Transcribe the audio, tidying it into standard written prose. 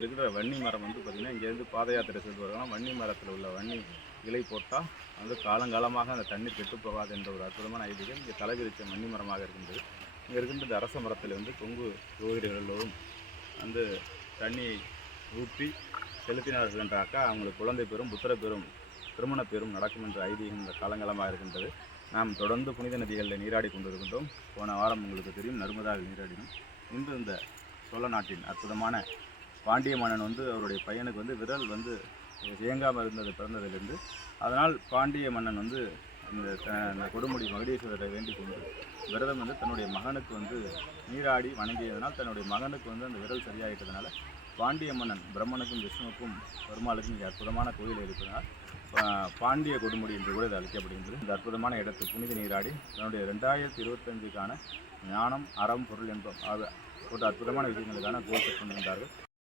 இருக்கிற வன்னி மரம் வந்து பார்த்திங்கன்னா இங்கேருந்து பாத யாத்திரை சென்று வரலாம். வன்னி மரத்தில் உள்ள வன்னி இலை போட்டால் வந்து காலங்காலமாக அந்த தண்ணீர் கெட்டு போகாது என்ற ஒரு அற்புதமான ஐதீகம் இங்கே தலைவிரிச்ச வன்னி மரமாக இருக்கின்றது. இங்கே இருக்கின்ற அரச மரத்தில் வந்து கொங்கு ஜோதிடர்கள் எல்லோரும் வந்து தண்ணியை ஊற்றி செலுத்தினார்கள் என்றாக்கா அவங்களுக்கு குழந்தை பெறும், புத்திர பெறும், திருமண பெறும் நடக்கும் என்ற ஐதீகம் இந்த காலங்காலமாக இருக்கின்றது. நாம் தொடர்ந்து புனித நதிகளில் நீராடி கொண்டிருக்கின்றோம். போன வாரம் உங்களுக்கு தெரியும் நர்மதாவில் நீராடினோம். இன்று இந்த சோழ நாட்டின் அற்புதமான பாண்டிய மன்னன் வந்து அவருடைய பையனுக்கு வந்து விரல் வந்து இயங்காமல் இருந்தது பிறந்ததிலிருந்து. அதனால் பாண்டிய மன்னன் வந்து இந்த கொடுமுடி மகுடீஸ்வரரை வேண்டிக் கொண்டு விரதம் வந்து தன்னுடைய மகனுக்கு வந்து நீராடி வணங்கியதனால் தன்னுடைய மகனுக்கு வந்து அந்த விரல் சரியாயிட்டதுனால பாண்டிய மன்னன் பிரம்மனுக்கும் விஷ்ணுவுக்கும் பெருமாளுக்கும் இங்கே அற்புதமான கோயில் இருப்பதனால் பாண்டிய கொடுமுடி என்று கூட இது அழைக்கப்படுகின்றது. இந்த அற்புதமான இடத்தை புனித நீராடி தன்னுடைய 2025க்கான ஞானம், அறம், பொருள், இன்பம் போன்ற அற்புதமான விஷயங்களுக்கான கோல் செட் கொண்டிருந்தார்கள்.